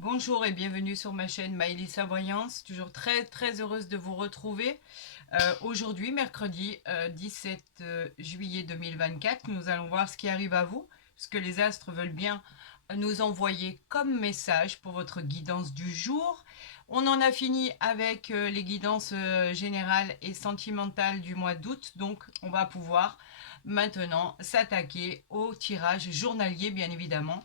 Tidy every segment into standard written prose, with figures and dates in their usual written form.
Bonjour et bienvenue sur ma chaîne Maëlys Voyance. Toujours très heureuse de vous retrouver. Aujourd'hui, mercredi 17 juillet 2024, nous allons voir ce qui arrive à vous, ce que les astres veulent bien nous envoyer comme message pour votre guidance du jour. On en a fini avec les guidances générales et sentimentales du mois d'août, donc on va pouvoir maintenant s'attaquer au tirage journalier bien évidemment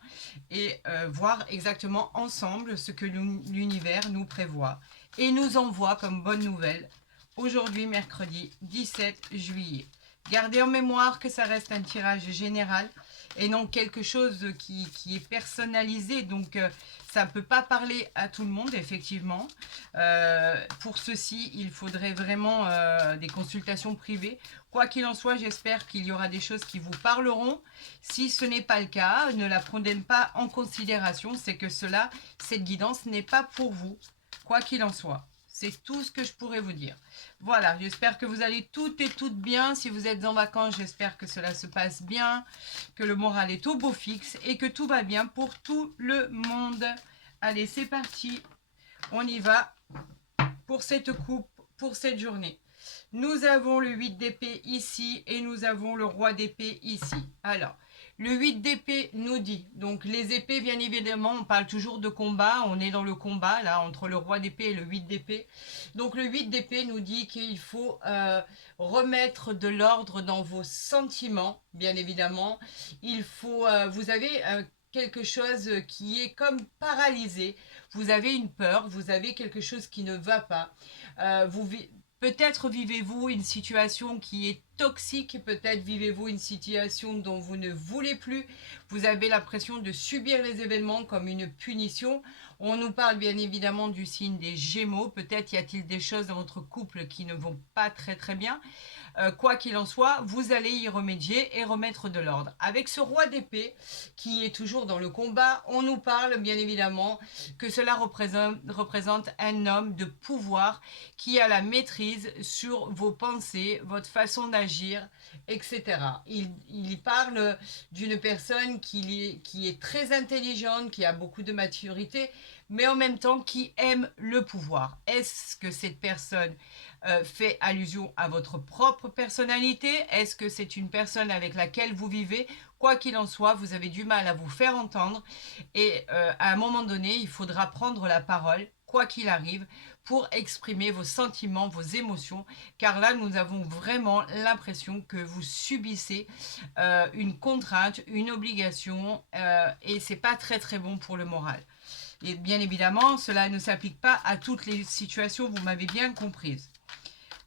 et voir exactement ensemble ce que l'univers nous prévoit et nous envoie comme bonne nouvelle aujourd'hui mercredi 17 juillet. Gardez en mémoire que ça reste un tirage général et non quelque chose qui est personnalisé, donc ça ne peut pas parler à tout le monde effectivement. Pour ceci, il faudrait vraiment des consultations privées. Quoi qu'il en soit, j'espère qu'il y aura des choses qui vous parleront. Si ce n'est pas le cas, ne la prenez pas en considération, c'est que cette guidance n'est pas pour vous, quoi qu'il en soit. C'est tout ce que je pourrais vous dire. Voilà, j'espère que vous allez toutes et toutes bien. Si vous êtes en vacances, j'espère que cela se passe bien, que le moral est au beau fixe et que tout va bien pour tout le monde. Allez, c'est parti. On y va pour cette coupe, pour cette journée. Nous avons le 8 d'épée ici et nous avons le roi d'épée ici. Alors, le 8 d'épée nous dit, donc les épées, bien évidemment, on parle toujours de combat, on est dans le combat, là, entre le roi d'épée et le 8 d'épée. Donc le 8 d'épée nous dit qu'il faut remettre de l'ordre dans vos sentiments, bien évidemment. Il faut, vous avez quelque chose qui est comme paralysé. Vous avez une peur, vous avez quelque chose qui ne va pas. Peut-être vivez-vous une situation qui est toxique, peut-être vivez-vous une situation dont vous ne voulez plus, vous avez l'impression de subir les événements comme une punition. On nous parle bien évidemment du signe des Gémeaux, peut-être y a-t-il des choses dans votre couple qui ne vont pas très bien. Quoi qu'il en soit, vous allez y remédier et remettre de l'ordre. Avec ce roi d'épée qui est toujours dans le combat, on nous parle bien évidemment que cela représente un homme de pouvoir qui a la maîtrise sur vos pensées, votre façon d'agir, etc. Il parle d'une personne qui est très intelligente, qui a beaucoup de maturité, mais en même temps qui aime le pouvoir. Est-ce que cette personne fait allusion à votre propre personnalité? Est-ce que c'est une personne avec laquelle vous vivez? Quoi qu'il en soit, vous avez du mal à vous faire entendre et à un moment donné, il faudra prendre la parole, quoi qu'il arrive, pour exprimer vos sentiments, vos émotions, car là, nous avons vraiment l'impression que vous subissez une contrainte, une obligation, et c'est pas très bon pour le moral. Et bien évidemment, cela ne s'applique pas à toutes les situations, vous m'avez bien comprise.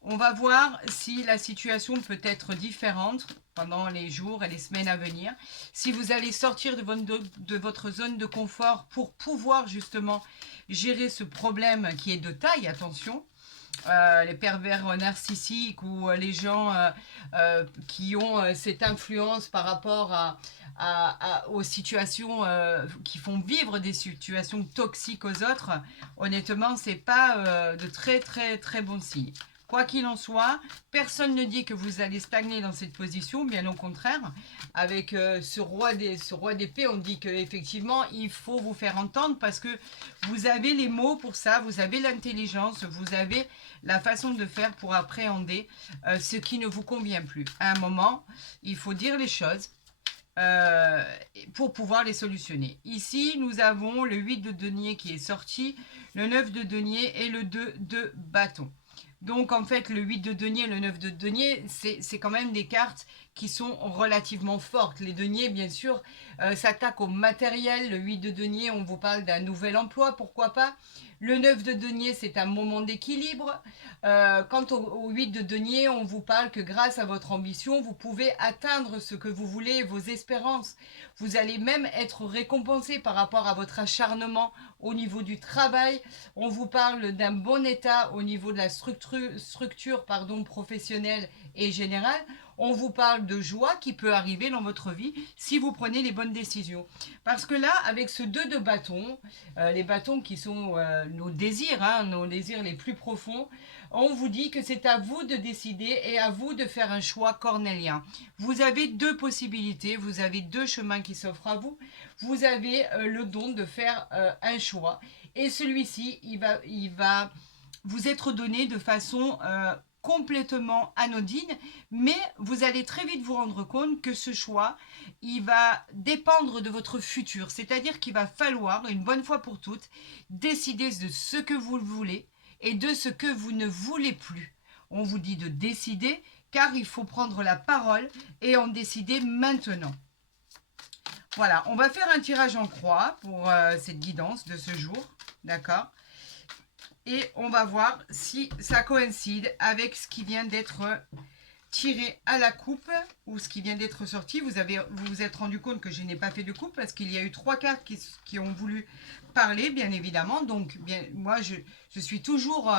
On va voir si la situation peut être différente pendant les jours et les semaines à venir. Si vous allez sortir de votre zone de confort pour pouvoir justement gérer ce problème qui est de taille, attention. Les pervers narcissiques ou les gens qui ont cette influence par rapport aux situations qui font vivre des situations toxiques aux autres, honnêtement, c'est pas de très bons signes. Quoi qu'il en soit, personne ne dit que vous allez stagner dans cette position, bien au contraire. Avec ce roi d'épée, on dit qu'effectivement, il faut vous faire entendre parce que vous avez les mots pour ça, vous avez l'intelligence, vous avez la façon de faire pour appréhender ce qui ne vous convient plus. À un moment, il faut dire les choses euh, pour pouvoir les solutionner. Ici, nous avons le 8 de denier qui est sorti, le 9 de denier et le 2 de bâton. Donc en fait, le 8 de denier et le 9 de denier, c'est quand même des cartes qui sont relativement fortes. Les deniers, bien sûr, s'attaquent au matériel. Le 8 de denier, on vous parle d'un nouvel emploi, pourquoi pas. Le 9 de denier, c'est un moment d'équilibre. Quant au 8 de denier, on vous parle que grâce à votre ambition, vous pouvez atteindre ce que vous voulez, vos espérances. Vous allez même être récompensé par rapport à votre acharnement au niveau du travail. On vous parle d'un bon état au niveau de la structure professionnelle et générale. On vous parle de joie qui peut arriver dans votre vie si vous prenez les bonnes décisions. Parce que là, avec ce 2 de bâton, les bâtons qui sont nos désirs, nos désirs les plus profonds, on vous dit que c'est à vous de décider et à vous de faire un choix cornélien. Vous avez deux possibilités, vous avez deux chemins qui s'offrent à vous. Vous avez le don de faire un choix. Et celui-ci, il va vous être donné de façon complètement anodine, mais vous allez très vite vous rendre compte que ce choix, il va dépendre de votre futur. C'est-à-dire qu'il va falloir, une bonne fois pour toutes, décider de ce que vous voulez et de ce que vous ne voulez plus. On vous dit de décider, car il faut prendre la parole et en décider maintenant. Voilà, on va faire un tirage en croix pour cette guidance de ce jour, d'accord? Et on va voir si ça coïncide avec ce qui vient d'être tiré à la coupe ou ce qui vient d'être sorti. Vous vous êtes rendu compte que je n'ai pas fait de coupe parce qu'il y a eu 3 cartes qui ont voulu parler, bien évidemment. Donc, moi, je suis toujours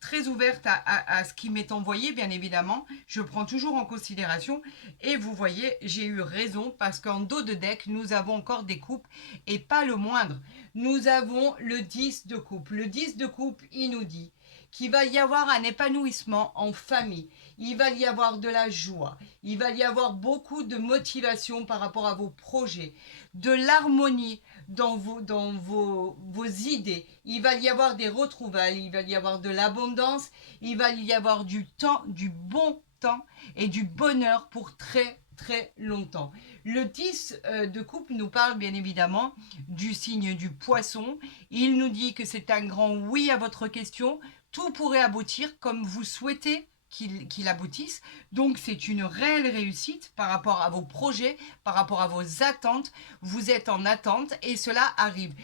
très ouverte à ce qui m'est envoyé, bien évidemment. Je prends toujours en considération. Et vous voyez, j'ai eu raison parce qu'en dos de deck, nous avons encore des coupes et pas le moindre. Nous avons le 10 de coupe. Le 10 de coupe, il nous dit qu'il va y avoir un épanouissement en famille, il va y avoir de la joie, il va y avoir beaucoup de motivation par rapport à vos projets, de l'harmonie dans vos idées, il va y avoir des retrouvailles, il va y avoir de l'abondance, il va y avoir du temps, du bon temps et du bonheur pour très très longtemps. Le 10 de coupe nous parle bien évidemment du signe du poisson. Il nous dit que c'est un grand oui à votre question. Tout pourrait aboutir comme vous souhaitez qu'il aboutisse. Donc, c'est une réelle réussite par rapport à vos projets, par rapport à vos attentes. Vous êtes en attente et cela arrive.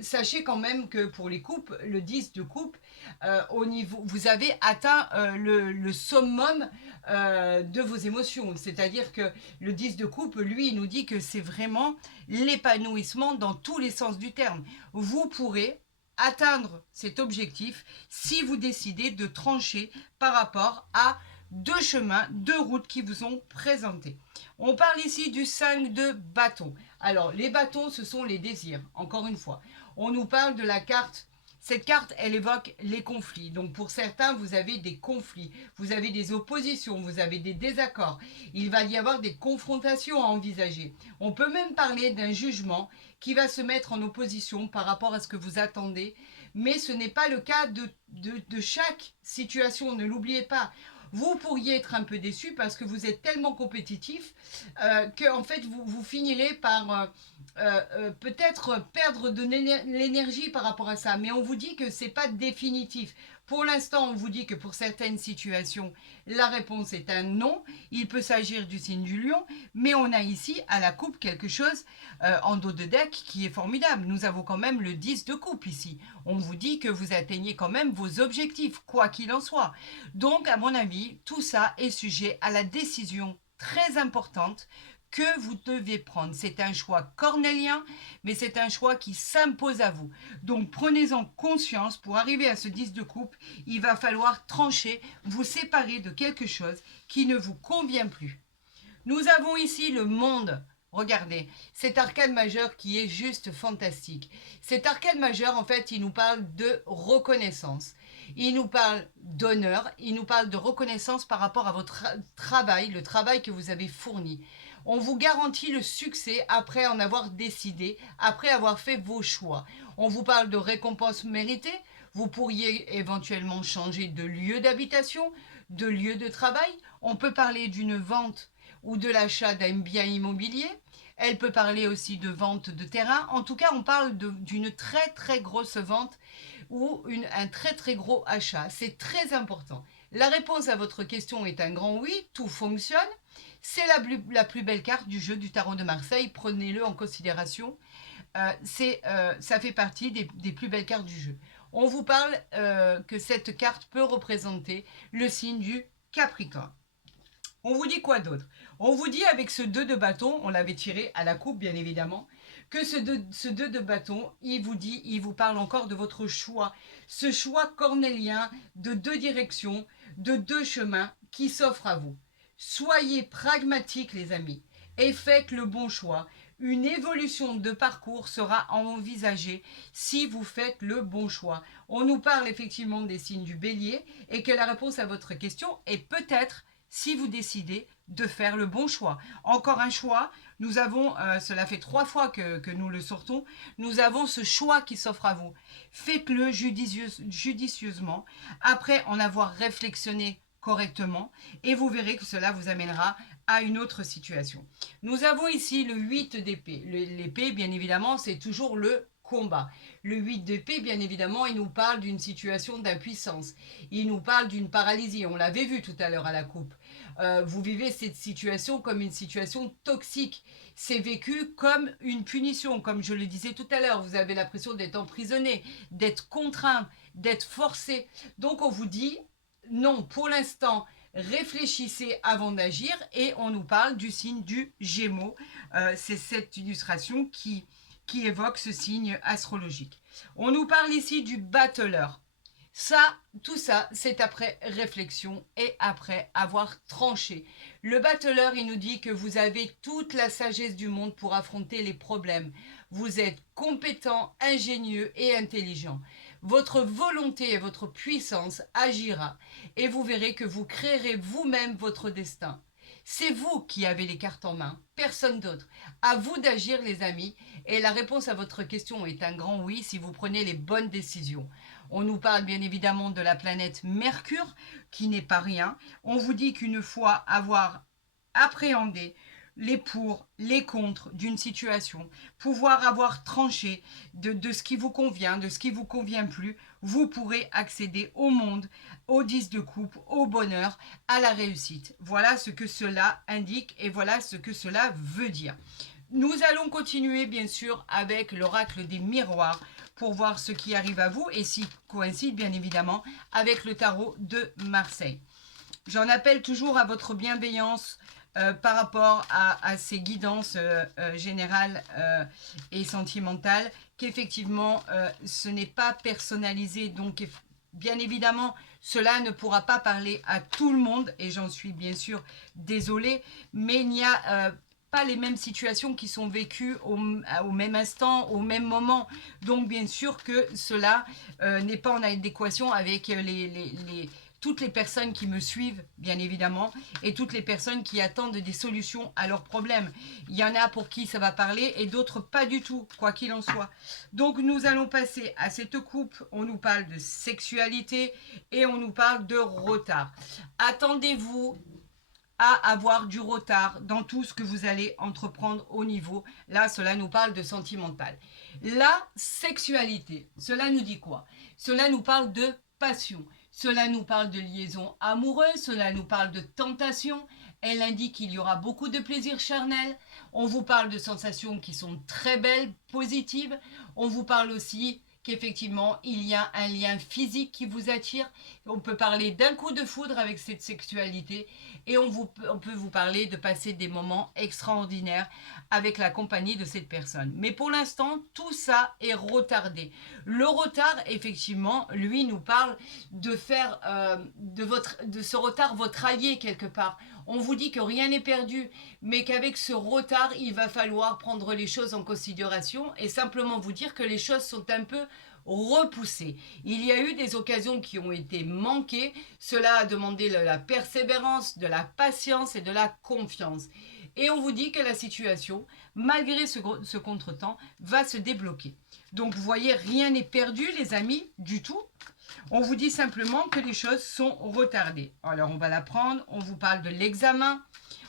Sachez quand même que pour les coupes, le 10 de coupe, au niveau, vous avez atteint le summum de vos émotions. C'est-à-dire que le 10 de coupe, lui, il nous dit que c'est vraiment l'épanouissement dans tous les sens du terme. Vous pourrez atteindre cet objectif si vous décidez de trancher par rapport à 2 chemins, 2 routes qui vous sont présentées. On parle ici du 5 de bâton. Alors, les bâtons, ce sont les désirs, encore une fois. On nous parle de la carte. Cette carte, elle évoque les conflits. Donc, pour certains, vous avez des conflits, vous avez des oppositions, vous avez des désaccords. Il va y avoir des confrontations à envisager. On peut même parler d'un jugement qui va se mettre en opposition par rapport à ce que vous attendez. Mais ce n'est pas le cas de chaque situation, ne l'oubliez pas. Vous pourriez être un peu déçu parce que vous êtes tellement compétitif que en fait vous finirez par peut-être perdre de l'énergie par rapport à ça. Mais on vous dit que c'est pas définitif. Pour l'instant, on vous dit que pour certaines situations, la réponse est un non. Il peut s'agir du signe du lion, mais on a ici à la coupe quelque chose en dos de deck qui est formidable. Nous avons quand même le 10 de coupe ici. On vous dit que vous atteignez quand même vos objectifs, quoi qu'il en soit. Donc, à mon avis, tout ça est sujet à la décision très importante que vous devez prendre. C'est un choix cornélien, mais c'est un choix qui s'impose à vous. Donc prenez-en conscience, pour arriver à ce 10 de coupe, il va falloir trancher, vous séparer de quelque chose qui ne vous convient plus. Nous avons ici le monde. Regardez, cet arcane majeur qui est juste fantastique. Cet arcane majeur, en fait, il nous parle de reconnaissance. Il nous parle d'honneur, il nous parle de reconnaissance par rapport à votre travail, le travail que vous avez fourni. On vous garantit le succès après en avoir décidé, après avoir fait vos choix. On vous parle de récompenses méritées. Vous pourriez éventuellement changer de lieu d'habitation, de lieu de travail. On peut parler d'une vente ou de l'achat d'un bien immobilier. Elle peut parler aussi de vente de terrain. En tout cas, on parle d'une très très grosse vente ou un très très gros achat. C'est très important. La réponse à votre question est un grand oui, tout fonctionne. C'est la plus belle carte du jeu du tarot de Marseille, prenez-le en considération. Ça fait partie des plus belles cartes du jeu. On vous parle que cette carte peut représenter le signe du Capricorne. On vous dit quoi d'autre? On vous dit avec ce 2 de bâton, on l'avait tiré à la coupe bien évidemment, que ce 2 de bâton, il vous parle encore de votre choix. Ce choix cornélien de 2 directions, de 2 chemins qui s'offrent à vous. Soyez pragmatiques les amis et faites le bon choix. Une évolution de parcours sera envisagée si vous faites le bon choix. On nous parle effectivement des signes du bélier et que la réponse à votre question est peut-être si vous décidez de faire le bon choix. Encore un choix, nous avons, cela fait 3 fois que nous le sortons, nous avons ce choix qui s'offre à vous. Faites-le judicieusement, après en avoir réflexionné correctement, et vous verrez que cela vous amènera à une autre situation. Nous avons ici le 8 d'épée. L'épée, bien évidemment, c'est toujours le combat. Le 8 d'épée, bien évidemment, il nous parle d'une situation d'impuissance. Il nous parle d'une paralysie. On l'avait vu tout à l'heure à la coupe. Vous vivez cette situation comme une situation toxique. C'est vécu comme une punition, comme je le disais tout à l'heure. Vous avez l'impression d'être emprisonné, d'être contraint, d'être forcé. Donc on vous dit, non, pour l'instant, réfléchissez avant d'agir, et on nous parle du signe du Gémeaux. C'est cette illustration qui évoque ce signe astrologique. On nous parle ici du battleur. Ça, tout ça, c'est après réflexion et après avoir tranché. Le battleur, il nous dit que vous avez toute la sagesse du monde pour affronter les problèmes. Vous êtes compétent, ingénieux et intelligent. Votre volonté et votre puissance agira et vous verrez que vous créerez vous-même votre destin. C'est vous qui avez les cartes en main, personne d'autre. À vous d'agir les amis, et la réponse à votre question est un grand oui si vous prenez les bonnes décisions. On nous parle bien évidemment de la planète Mercure, qui n'est pas rien. On vous dit qu'une fois avoir appréhendé les pour, les contre d'une situation, pouvoir avoir tranché de ce qui vous convient, de ce qui vous convient plus, vous pourrez accéder au monde, au 10 de coupe, au bonheur, à la réussite. Voilà ce que cela indique et voilà ce que cela veut dire. Nous allons continuer bien sûr avec l'oracle des miroirs pour voir ce qui arrive à vous et s'il coïncide bien évidemment avec le tarot de Marseille. J'en appelle toujours à votre bienveillance par rapport à ces guidances générales et sentimentales, qu'effectivement ce n'est pas personnalisé, donc bien évidemment cela ne pourra pas parler à tout le monde et j'en suis bien sûr désolée, mais il n'y a pas les mêmes situations qui sont vécues au même instant, au même moment. Donc bien sûr que cela n'est pas en adéquation avec toutes les personnes qui me suivent, bien évidemment, et toutes les personnes qui attendent des solutions à leurs problèmes. Il y en a pour qui ça va parler et d'autres pas du tout, quoi qu'il en soit. Donc nous allons passer à cette coupe. On nous parle de sexualité et on nous parle de retard. Attendez-vous à avoir du retard dans tout ce que vous allez entreprendre au niveau. Là, cela nous parle de sentimental. La sexualité, cela nous dit quoi? Cela nous parle de passion. Cela nous parle de liaison amoureuse, cela nous parle de tentation. Elle indique qu'il y aura beaucoup de plaisir charnel. On vous parle de sensations qui sont très belles, positives. On vous parle aussi qu'effectivement, il y a un lien physique qui vous attire. On peut parler d'un coup de foudre avec cette sexualité et on peut vous parler de passer des moments extraordinaires avec la compagnie de cette personne. Mais pour l'instant, tout ça est retardé. Le retard, effectivement, lui nous parle de faire de ce retard votre allié quelque part. On vous dit que rien n'est perdu, mais qu'avec ce retard, il va falloir prendre les choses en considération et simplement vous dire que les choses sont un peu repoussées. Il y a eu des occasions qui ont été manquées. Cela a demandé de la persévérance, de la patience et de la confiance. Et on vous dit que la situation, malgré ce contretemps, va se débloquer. Donc vous voyez, rien n'est perdu les amis, du tout. On vous dit simplement que les choses sont retardées. Alors on va la prendre, on vous parle de l'examen,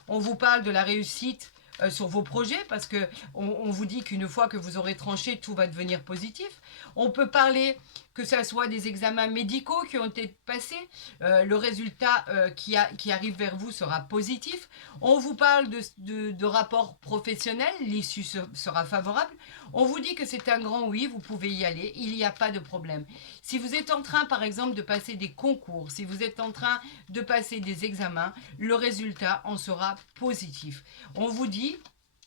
on vous parle de la réussite sur vos projets parce que on vous dit qu'une fois que vous aurez tranché, tout va devenir positif. On peut parler que ce soit des examens médicaux qui ont été passés, le résultat qui arrive vers vous sera positif. On vous parle de rapports professionnels, l'issue sera favorable. On vous dit que c'est un grand oui, vous pouvez y aller, il n'y a pas de problème. Si vous êtes en train, par exemple, de passer des concours, si vous êtes en train de passer des examens, le résultat en sera positif. On vous dit,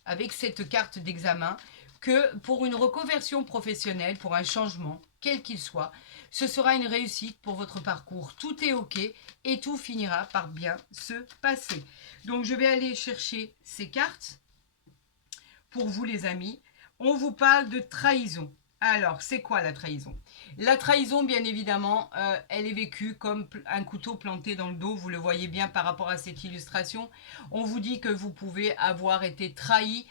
avec cette carte d'examen, que pour une reconversion professionnelle, pour un changement, quel qu'il soit, ce sera une réussite pour votre parcours. Tout est OK et tout finira par bien se passer. Donc, je vais aller chercher ces cartes pour vous, les amis. On vous parle de trahison. Alors, c'est quoi la trahison? La trahison, bien évidemment, elle est vécue comme un couteau planté dans le dos. Vous le voyez bien par rapport à cette illustration. On vous dit que vous pouvez avoir été trahi.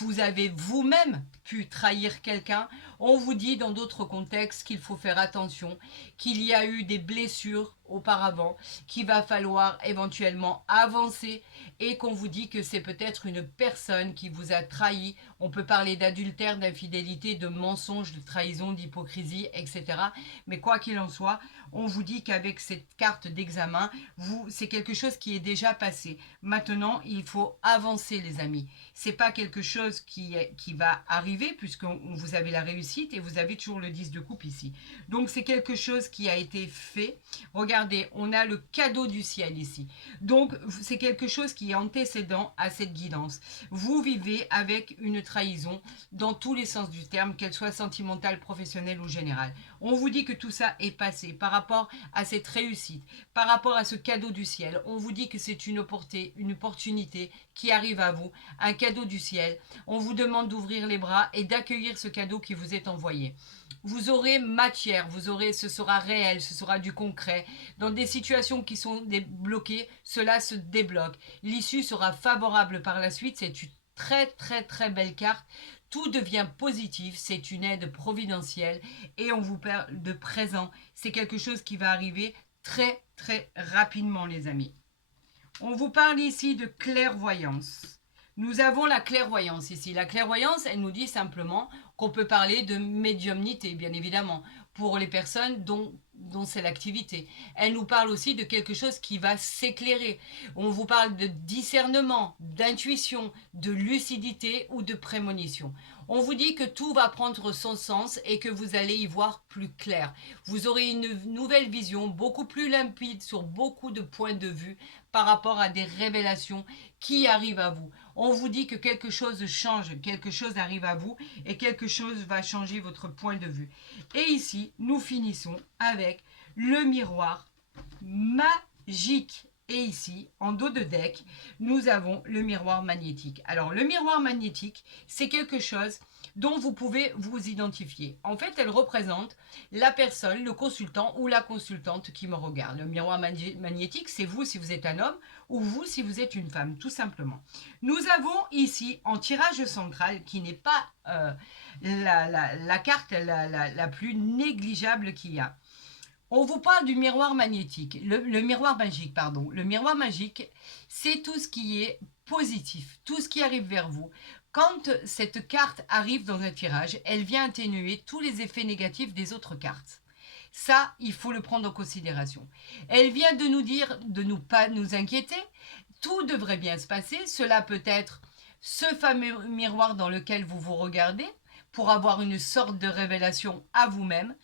Vous avez vous-même pu trahir quelqu'un. On vous dit dans d'autres contextes qu'il faut faire attention, qu'il y a eu des blessures auparavant, qu'il va falloir éventuellement avancer et qu'on vous dit que c'est peut-être une personne qui vous a trahi. On peut parler d'adultère, d'infidélité, de mensonge, de trahison, d'hypocrisie, etc. Mais quoi qu'il en soit, on vous dit qu'avec cette carte d'examen, c'est quelque chose qui est déjà passé. Maintenant, il faut avancer, les amis. C'est pas quelque chose qui va arriver puisque vous avez la réussite et vous avez toujours le 10 de coupe ici. Donc, c'est quelque chose qui a été fait. Regardez, on a le cadeau du ciel ici. Donc, c'est quelque chose qui est antécédent à cette guidance. Vous vivez avec une trahison dans tous les sens du terme, qu'elle soit sentimentale, professionnelle ou générale. On vous dit que tout ça est passé par rapport à cette réussite, par rapport à ce cadeau du ciel. On vous dit que c'est une opportunité qui arrive à vous, un cadeau du ciel. On vous demande d'ouvrir les bras et d'accueillir ce cadeau qui vous est envoyé. Vous aurez matière, ce sera réel, ce sera du concret. Dans des situations qui sont bloquées, cela se débloque. L'issue sera favorable par la suite. C'est une très belle carte. Tout devient positif, c'est une aide providentielle et on vous parle de présent. C'est quelque chose qui va arriver très rapidement, les amis. On vous parle ici de clairvoyance. Nous avons la clairvoyance ici. La clairvoyance, elle nous dit simplement qu'on peut parler de médiumnité, bien évidemment, pour les personnes dont c'est l'activité. Elle nous parle aussi de quelque chose qui va s'éclairer. On vous parle de discernement, d'intuition, de lucidité ou de prémonition. On vous dit que tout va prendre son sens et que vous allez y voir plus clair. Vous aurez une nouvelle vision beaucoup plus limpide sur beaucoup de points de vue par rapport à des révélations qui arrivent à vous. On vous dit que quelque chose change, quelque chose arrive à vous et quelque chose va changer votre point de vue. Et ici, nous finissons avec le miroir magique. Et ici, en dos de deck, nous avons le miroir magnétique. Alors, le miroir magnétique, c'est quelque chose dont vous pouvez vous identifier. En fait, elle représente la personne, le consultant ou la consultante qui me regarde. Le miroir magnétique, c'est vous si vous êtes un homme ou vous si vous êtes une femme, tout simplement. Nous avons ici, en tirage central, qui n'est pas la carte la plus négligeable qu'il y a. On vous parle du miroir magnétique, le miroir magique, pardon. Le miroir magique, c'est tout ce qui est positif, tout ce qui arrive vers vous. Quand cette carte arrive dans un tirage, elle vient atténuer tous les effets négatifs des autres cartes. Ça, il faut le prendre en considération. Elle vient de nous dire de ne pas nous inquiéter. Tout devrait bien se passer. Cela peut être ce fameux miroir dans lequel vous vous regardez pour avoir une sorte de révélation à vous-même.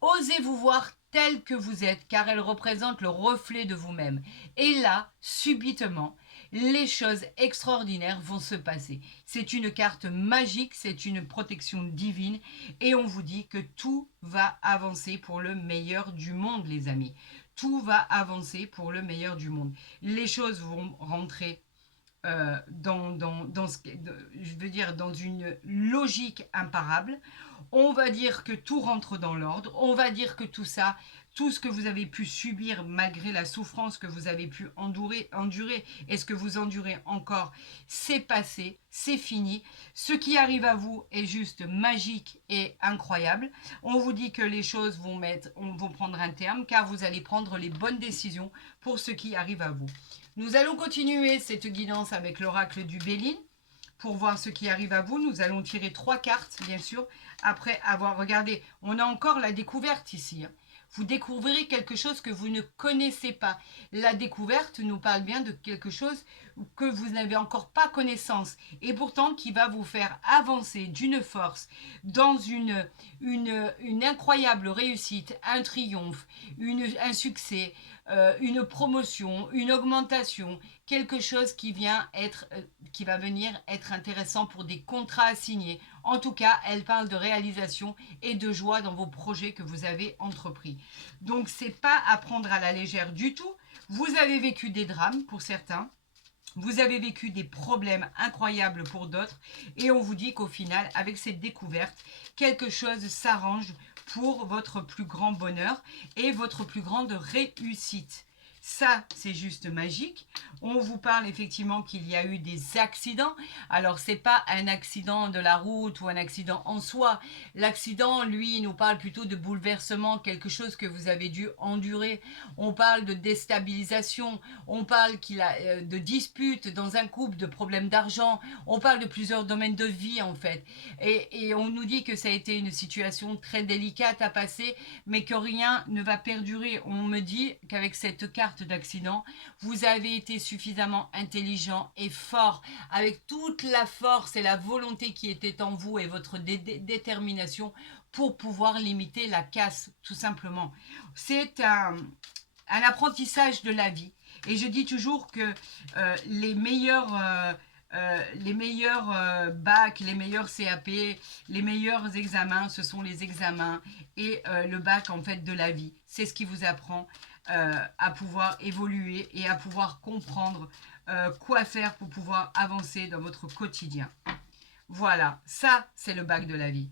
Osez vous voir tel que vous êtes, car elle représente le reflet de vous-même. Et là, subitement, les choses extraordinaires vont se passer. C'est une carte magique, c'est une protection divine, et on vous dit que tout va avancer pour le meilleur du monde, les amis. Tout va avancer pour le meilleur du monde. Les choses vont rentrer dans une logique imparable. On va dire que tout rentre dans l'ordre. On va dire que tout ça, tout ce que vous avez pu subir malgré la souffrance que vous avez pu endurer et ce que vous endurez encore, c'est passé, c'est fini. Ce qui arrive à vous est juste magique et incroyable. On vous dit que les choses vont prendre un terme car vous allez prendre les bonnes décisions pour ce qui arrive à vous. Nous allons continuer cette guidance avec l'oracle du Béline. Pour voir ce qui arrive à vous, nous allons tirer 3 cartes, bien sûr, après avoir regardé. On a encore la découverte ici. Vous découvrirez quelque chose que vous ne connaissez pas. La découverte nous parle bien de quelque chose que vous n'avez encore pas connaissance et pourtant qui va vous faire avancer d'une force dans une incroyable réussite, un triomphe, un succès. une promotion, une augmentation, quelque chose qui va venir être intéressant pour des contrats à signer. En tout cas, elle parle de réalisation et de joie dans vos projets que vous avez entrepris. Donc, c'est pas à prendre à la légère du tout. Vous avez vécu des drames pour certains. Vous avez vécu des problèmes incroyables pour d'autres et on vous dit qu'au final, avec cette découverte, quelque chose s'arrange pour votre plus grand bonheur et votre plus grande réussite. Ça, c'est juste magique. On vous parle effectivement qu'il y a eu des accidents. Alors, c'est pas un accident de la route ou un accident en soi. L'accident, lui, nous parle plutôt de bouleversement, quelque chose que vous avez dû endurer. On parle de déstabilisation. On parle de disputes dans un couple, de problèmes d'argent. On parle de plusieurs domaines de vie, en fait. Et on nous dit que ça a été une situation très délicate à passer, mais que rien ne va perdurer. On me dit qu'avec cette carte d'accident, vous avez été suffisamment intelligent et fort, avec toute la force et la volonté qui était en vous et votre détermination pour pouvoir limiter la casse, tout simplement. C'est un apprentissage de la vie. Et je dis toujours que les meilleurs bacs, les meilleurs CAP, les meilleurs examens, ce sont les examens et le bac en fait de la vie. C'est ce qui vous apprend à pouvoir évoluer et à pouvoir comprendre quoi faire pour pouvoir avancer dans votre quotidien. Voilà, ça c'est le bac de la vie.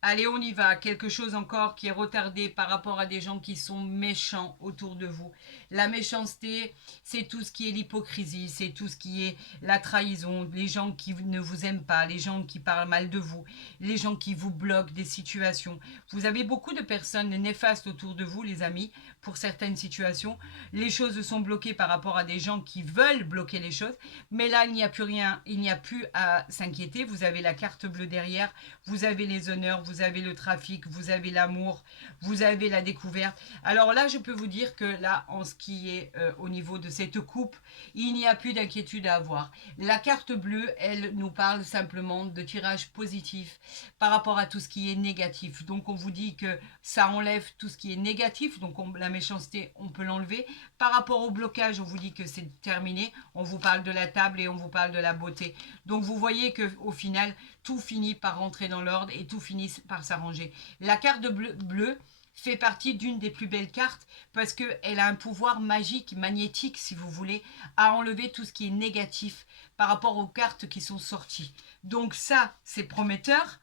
Allez, on y va. Quelque chose encore qui est retardé par rapport à des gens qui sont méchants autour de vous. La méchanceté, c'est tout ce qui est l'hypocrisie, c'est tout ce qui est la trahison, les gens qui ne vous aiment pas, les gens qui parlent mal de vous, les gens qui vous bloquent des situations. Vous avez beaucoup de personnes néfastes autour de vous, les amis, pour certaines situations. Les choses sont bloquées par rapport à des gens qui veulent bloquer les choses. Mais là, il n'y a plus rien, il n'y a plus à s'inquiéter. Vous avez la carte bleue derrière, vous avez les honneurs, vous avez le trafic, vous avez l'amour, vous avez la découverte. Alors là, je peux vous dire que là, en ce qui est au niveau de cette coupe, il n'y a plus d'inquiétude à avoir. La carte bleue, elle nous parle simplement de tirage positif par rapport à tout ce qui est négatif. Donc on vous dit que ça enlève tout ce qui est négatif, donc la méchanceté, on peut l'enlever. Par rapport au blocage, on vous dit que c'est terminé. On vous parle de la table et on vous parle de la beauté. Donc vous voyez qu'au final, tout finit par rentrer dans l'ordre et tout finit par s'arranger. La carte bleue fait partie d'une des plus belles cartes parce qu'elle a un pouvoir magique, magnétique si vous voulez, à enlever tout ce qui est négatif par rapport aux cartes qui sont sorties. Donc ça, c'est prometteur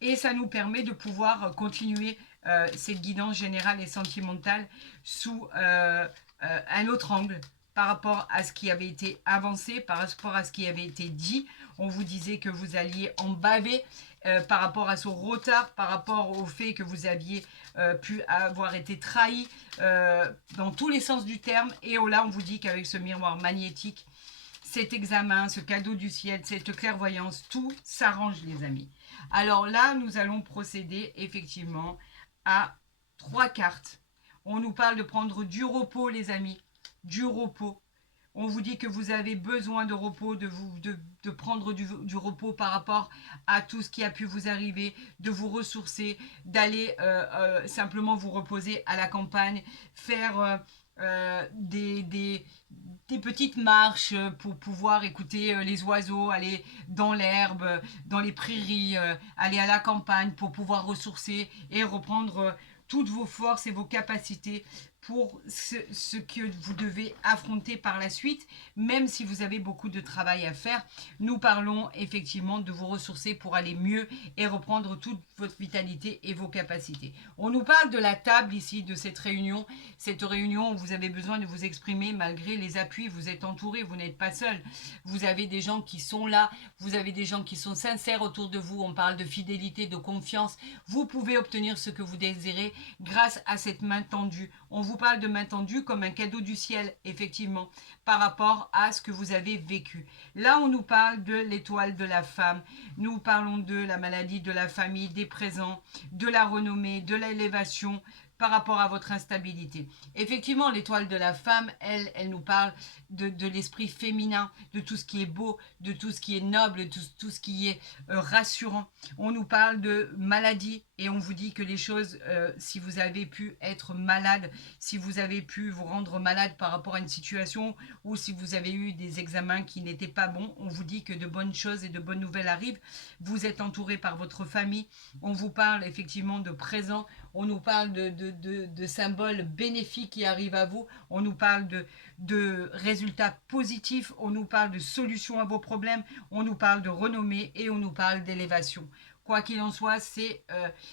et ça nous permet de pouvoir continuer cette guidance générale et sentimentale sous un autre angle par rapport à ce qui avait été avancé, par rapport à ce qui avait été dit. On vous disait que vous alliez en baver par rapport à ce retard, par rapport au fait que vous aviez pu avoir été trahi dans tous les sens du terme. Et là, on vous dit qu'avec ce miroir magnétique, cet examen, ce cadeau du ciel, cette clairvoyance, tout s'arrange, les amis. Alors là, nous allons procéder effectivement à 3 cartes. On nous parle de prendre du repos, les amis, du repos. On vous dit que vous avez besoin de repos, de prendre du repos par rapport à tout ce qui a pu vous arriver, de vous ressourcer, d'aller simplement vous reposer à la campagne, faire des petites marches pour pouvoir écouter les oiseaux, aller dans l'herbe, dans les prairies, aller à la campagne pour pouvoir ressourcer et reprendre toutes vos forces et vos capacités pour ce que vous devez affronter par la suite, même si vous avez beaucoup de travail à faire. Nous parlons effectivement de vous ressourcer pour aller mieux et reprendre toute votre vitalité et vos capacités. On nous parle de la table ici, de cette réunion où vous avez besoin de vous exprimer malgré les appuis, vous êtes entouré, vous n'êtes pas seul. Vous avez des gens qui sont là, vous avez des gens qui sont sincères autour de vous, on parle de fidélité, de confiance. Vous pouvez obtenir ce que vous désirez grâce à cette main tendue. On vous parle de main tendue comme un cadeau du ciel, effectivement, par rapport à ce que vous avez vécu. Là, on nous parle de l'étoile de la femme. Nous parlons de la maladie, de la famille, des présents, de la renommée, de l'élévation. par rapport à votre instabilité. Effectivement, l'étoile de la femme, elle nous parle de l'esprit féminin, de tout ce qui est beau, de tout ce qui est noble, de tout ce qui est rassurant. On nous parle de maladie et on vous dit que les choses, si vous avez pu être malade, si vous avez pu vous rendre malade par rapport à une situation ou si vous avez eu des examens qui n'étaient pas bons, on vous dit que de bonnes choses et de bonnes nouvelles arrivent. Vous êtes entouré par votre famille. On vous parle effectivement de présent. On nous parle de symboles bénéfiques qui arrivent à vous. On nous parle de résultats positifs. On nous parle de solutions à vos problèmes. On nous parle de renommée et on nous parle d'élévation. Quoi qu'il en soit,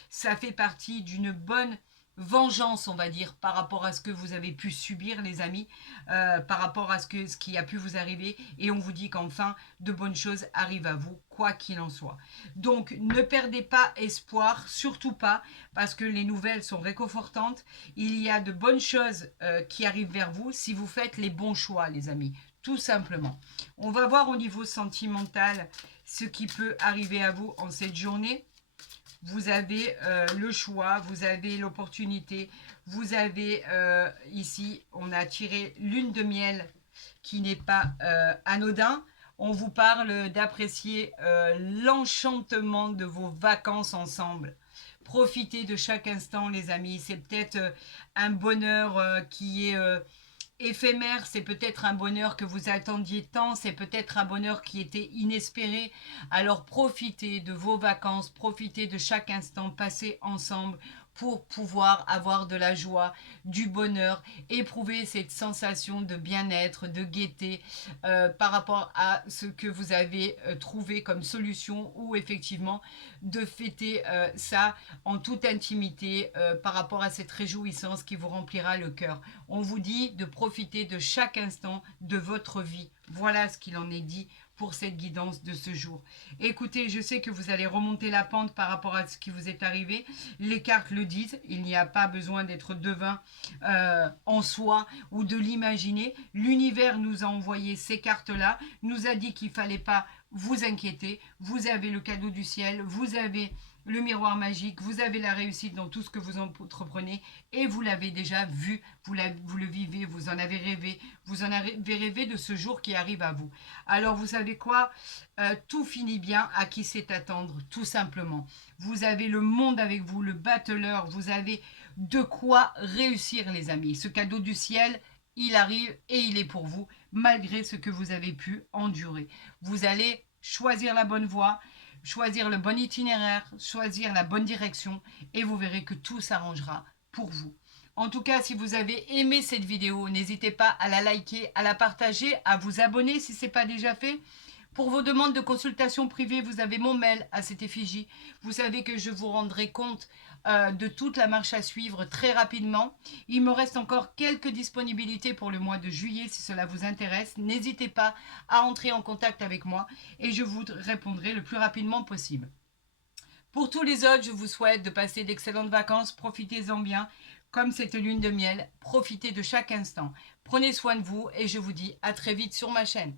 ça fait partie d'une bonne vengeance, on va dire, par rapport à ce que vous avez pu subir, les amis, par rapport à ce qui a pu vous arriver. Et on vous dit qu'enfin, de bonnes choses arrivent à vous, quoi qu'il en soit. Donc, ne perdez pas espoir, surtout pas, parce que les nouvelles sont réconfortantes. Il y a de bonnes choses qui arrivent vers vous si vous faites les bons choix, les amis, tout simplement. On va voir au niveau sentimental ce qui peut arriver à vous en cette journée. Vous avez le choix, vous avez l'opportunité, vous avez ici, on a tiré lune de miel qui n'est pas anodin. On vous parle d'apprécier l'enchantement de vos vacances ensemble. Profitez de chaque instant, les amis. C'est peut-être un bonheur qui est éphémère, c'est peut-être un bonheur que vous attendiez tant, c'est peut-être un bonheur qui était inespéré. Alors profitez de vos vacances, profitez de chaque instant passé ensemble pour pouvoir avoir de la joie, du bonheur, éprouver cette sensation de bien-être, de gaieté par rapport à ce que vous avez trouvé comme solution ou effectivement de fêter ça en toute intimité par rapport à cette réjouissance qui vous remplira le cœur. On vous dit de profiter de chaque instant de votre vie. Voilà ce qu'il en est dit pour cette guidance de ce jour. Écoutez, je sais que vous allez remonter la pente par rapport à ce qui vous est arrivé. Les cartes le disent, il n'y a pas besoin d'être devin en soi ou de l'imaginer. L'univers nous a envoyé ces cartes-là, nous a dit qu'il ne fallait pas vous inquiéter. Vous avez le cadeau du ciel, vous avez le miroir magique, vous avez la réussite dans tout ce que vous entreprenez et vous l'avez déjà vu, vous le vivez, vous en avez rêvé, vous en avez rêvé de ce jour qui arrive à vous. Alors vous savez quoi, tout finit bien à qui sait attendre, tout simplement. Vous avez le monde avec vous, le battleur, vous avez de quoi réussir, les amis. Ce cadeau du ciel, il arrive et il est pour vous, malgré ce que vous avez pu endurer. Vous allez choisir la bonne voie, choisir le bon itinéraire, choisir la bonne direction et vous verrez que tout s'arrangera pour vous. En tout cas, si vous avez aimé cette vidéo, n'hésitez pas à la liker, à la partager, à vous abonner si ce n'est pas déjà fait. Pour vos demandes de consultation privée, vous avez mon mail à cette effigie. Vous savez que je vous rendrai compte de toute la marche à suivre très rapidement. Il me reste encore quelques disponibilités pour le mois de juillet si cela vous intéresse. N'hésitez pas à entrer en contact avec moi et je vous répondrai le plus rapidement possible. Pour tous les autres, je vous souhaite de passer d'excellentes vacances. Profitez-en bien. Comme cette lune de miel, profitez de chaque instant. Prenez soin de vous et je vous dis à très vite sur ma chaîne.